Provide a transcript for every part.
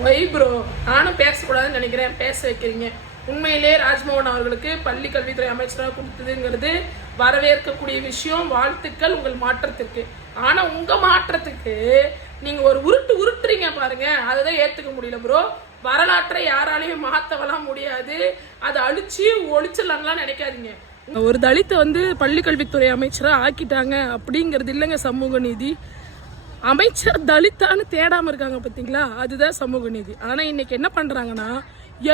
Why bro, நானும் பேசக்கூடாதுன்னு நினைக்கிறேன், பேச வைக்கிறீங்க. உண்மையிலே ராஜ்மோகன் அவர்களுக்கு பள்ளி கல்வித்துறை அமைச்சராக கொடுத்ததுங்கிறது வரவேற்கக்கூடிய விஷயம். வாழ்த்துக்கள் உங்கள் மாற்றத்திற்கு. ஆனால் உங்கள் மாற்றத்துக்கு நீங்கள் ஒரு உருட்டுறீங்க பாருங்க, அதுதான் ஏற்றுக்க முடியல ப்ரோ. வரலாற்றை யாராலையும் மாற்றவெல்லாம் முடியாது, அதை அழிச்சு ஒழிச்சிடலாம்லாம் நினைக்காதீங்க. ஒரு தலித்தை பள்ளி கல்வித்துறை அமைச்சராக ஆக்கிட்டாங்க அப்படிங்கிறது இல்லைங்க சமூக நீதி. அமைச்சர் தலித்தான்னு தேடாம இருக்காங்க பார்த்தீங்களா, அதுதான் சமூக நீதி. ஆனால் இன்னைக்கு என்ன பண்றாங்கன்னா,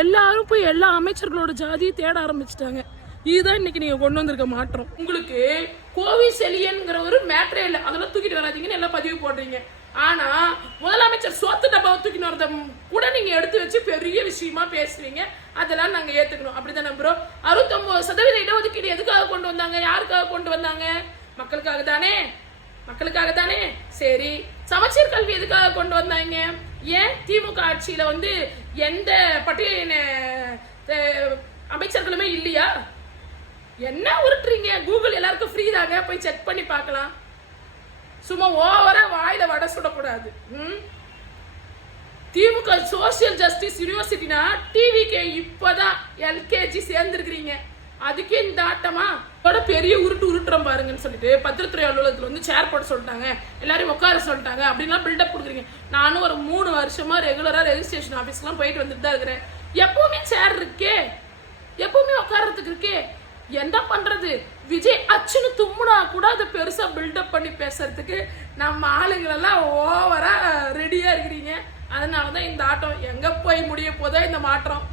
எல்லாரும் போய் எல்லா அமைச்சர்களோட ஜாதியை தேட ஆரம்பிச்சிட்டாங்க. இதுதான் இன்னைக்கு நீங்க கொண்டு வந்திருக்க மாற்றம். உங்களுக்கு கோவிசெலியன்ங்கிற ஒரு மேட்ரே இல்லை, அதெல்லாம் தூக்கிட்டு வராதீங்கன்னு எல்லாம் பதிவு போடுறீங்க. ஆனா முதலமைச்சர் சொத்து டப்பாவை தூக்கிட்டு வரத கூட நீங்க எடுத்து வச்சு பெரிய விஷயமா பேசுவீங்க. அதெல்லாம் நாங்க ஏத்துக்கணும். அப்படிதான் நம்புறோம். 69% இடஒதுக்கீடு எதுக்காக கொண்டு வந்தாங்க? யாருக்காக கொண்டு வந்தாங்க? மக்களுக்காக தானே. மக்களுக்காக தானே. சரி, சமச்சீர் கல்வி எதுக்காக கொண்டு வந்தாங்க? ஏன் திமுக ஆட்சியில எந்த பட்டியலின அமைச்சர்களுமே இல்லையா? என்ன உருட்டுறீங்க? கூகுள் எல்லாருக்கும் ஃப்ரீ தாங்க, போய் செக் பண்ணி பார்க்கலாம். சும்மா ஓவரா வாயில வடை சுடக்கூடாது. திமுக சோசியல் ஜஸ்டிஸ் யூனிவர்சிட்டினா டிவிக்கு இப்பதான் எல்கேஜி சேர்ந்துருக்கிறீங்க, அதுக்கே இந்த ஆட்டமா? பெரிய உருட்டுறோம் பாருங்கன்னு சொல்லிட்டு பத்திரத்துறை அலுவலகத்தில் சேர் போட சொல்லிட்டாங்க, எல்லாரையும் உட்கார சொல்லிட்டாங்க அப்படின்லாம் பில்டப் கொடுக்குறீங்க. நானும் ஒரு 3 வருஷமா ரெகுலரா ரெஜிஸ்ட்ரேஷன் ஆஃபீஸ்லாம் போயிட்டு வந்துட்டு தான் இருக்கிறேன். எப்பவுமே சேர் இருக்கே, எப்பவுமே உட்காரத்துக்கு இருக்கே. என்ன பண்றது? விஜய் அச்சுன்னு தும்முனா கூட அதை பெருசா பில்டப் பண்ணி பேசுறதுக்கு நம்ம ஆளுங்களெல்லாம் ஓவரா ரெடியா இருக்கிறீங்க. அதனாலதான் இந்த ஆட்டம். எங்க போய் முடிய போதோ இந்த மாற்றம்.